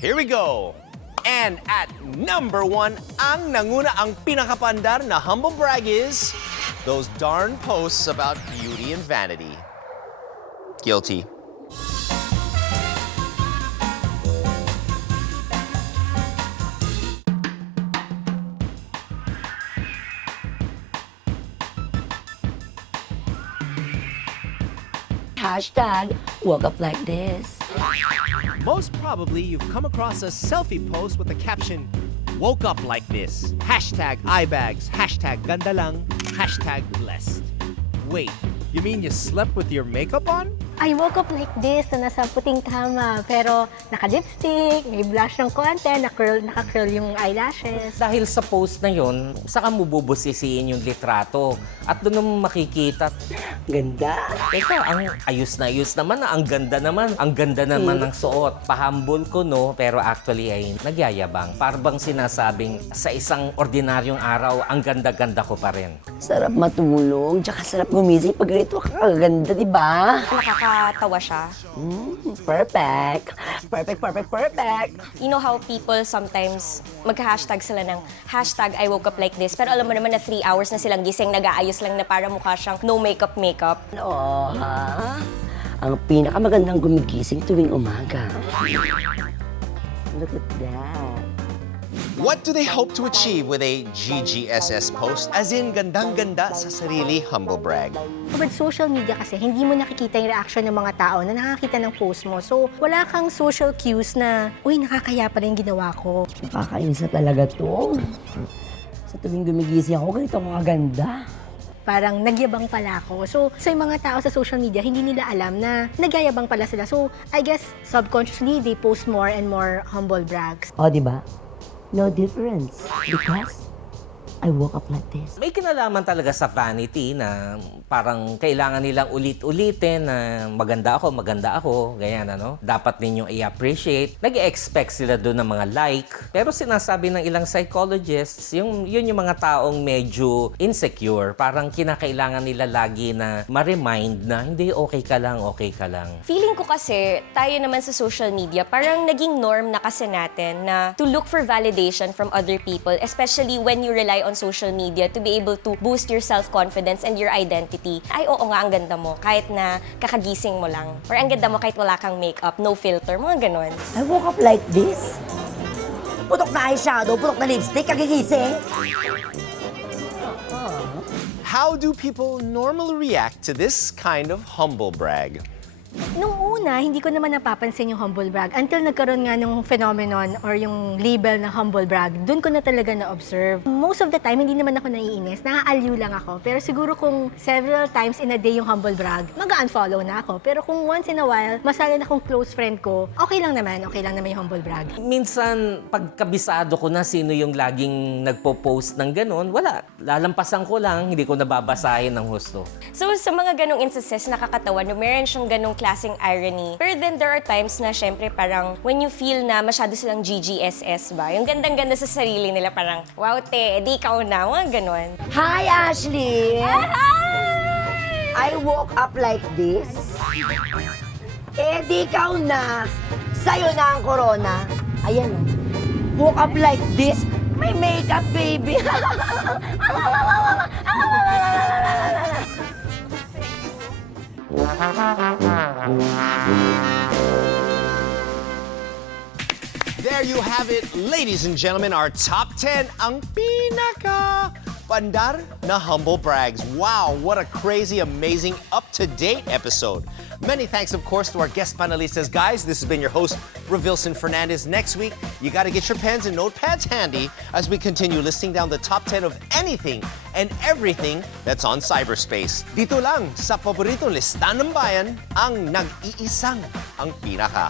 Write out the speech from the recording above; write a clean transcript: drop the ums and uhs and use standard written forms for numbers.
Here we go! And at number 1, ang nanguna ang pinakapandar na humble brag is those darn posts about beauty and vanity. Guilty. Hashtag woke up like this. Most probably, you've come across a selfie post with the caption, "Woke up like this." Hashtag eyebags. Hashtag ganda lang. Hashtag blessed. Wait, you mean you slept with your makeup on? I woke up like this na nasa puting kama, pero naka-lipstick, may blush ng konti, naka-curl yung eyelashes. Dahil sa post na yon, saka mo bubusisiin yung litrato. At doon mo makikita, Ganda. teka, ang ayos na ayos naman, ang ganda naman ng suot. Pahambol ko, no, pero actually ay nagyayabang. Parang sinasabing sa isang ordinaryong araw, ang ganda-ganda ko pa rin. Sarap matulog, tsaka sarap gumising pag ganito kakaganda, di ba? Nakakatawa siya. Perfect. Perfect. You know how people sometimes mag-hashtag sila ng hashtag I woke up like this, pero alam mo naman na 3 hours na silang gising, nag-aayos lang na para mukha siyang no makeup. Oo, ha? Ang pinakamagandang gumigising tuwing umaga. Look at that. What do they hope to achieve with a GGSS post? As in, gandang-ganda sa sarili humble brag. With social media kasi, hindi mo nakikita yung reaction ng mga tao na nakakita ng post mo. So, wala kang social cues na, uy, nakakaya pa rin ginawa ko. Nakakainis na talaga to. Sa tuwing gumigising ako, ganito ako kaganda. Parang nagyabang pala ako. So yung mga tao sa social media, hindi nila alam na nagyayabang pala sila. So, I guess, subconsciously, they post more and more humble brags. O, di ba? No difference. Because I woke up like this. May kinalaman talaga sa vanity na parang kailangan nilang ulit-ulitin na maganda ako, ganyan ano. Dapat ninyong i-appreciate. Nag-expect sila doon ng mga like. Pero sinasabi ng ilang psychologists, yun yung mga taong medyo insecure. Parang kinakailangan nila lagi na ma-remind na hindi, okay ka lang. Feeling ko kasi, tayo naman sa social media, parang naging norm na kasi natin na to look for validation from other people, especially when you rely on social media to be able to boost your self-confidence and your identity. Ay, oo nga, ang ganda mo, kahit na kakagising mo lang. Or ang ganda mo kahit wala kang makeup, no filter, mga ganon. I woke up like this. Putok na eyeshadow, putok na lipstick, kagigising. How do people normally react to this kind of humble brag? Nung una, hindi ko naman napapansin yung humble brag until nagkaroon nga ng phenomenon or yung label na humble brag. Doon ko na talaga na-observe. Most of the time, hindi naman ako naiinis. Naaaliw lang ako. Pero siguro kung several times in a day yung humble brag, mag-unfollow na ako. Pero kung once in a while, masaya na kung close friend ko, okay lang naman yung humble brag. Minsan, pagkabisado ko na sino yung laging nagpo-post ng ganun, wala. Lalampasan ko lang, hindi ko nababasahin ng husto. So, sa mga ganong instances, nakakatawa na meron siyang ganong klaseng irony. Pero then there are times na syempre parang when you feel na masyado silang GGSS ba, yung gandang-ganda sa sarili nila parang, wow te, edi ikaw na, mga ganon. Hi, Ashley! I woke up like this. Eh, di ikaw na. Sa'yo na ang corona. Ayan. Woke up like this. May makeup, baby. There you have it, ladies and gentlemen, our top 10 ang pinaka pandar na humble brags. Wow, what a crazy, amazing, up-to-date episode. Many thanks, of course, to our guest panelistas. Guys, this has been your host, Revilson Fernandez. Next week, you got to get your pens and notepads handy as we continue listing down the top 10 of anything and everything that's on cyberspace. Dito lang sa paboritong listahan ng bayan, ang nag-iisang ang pinaka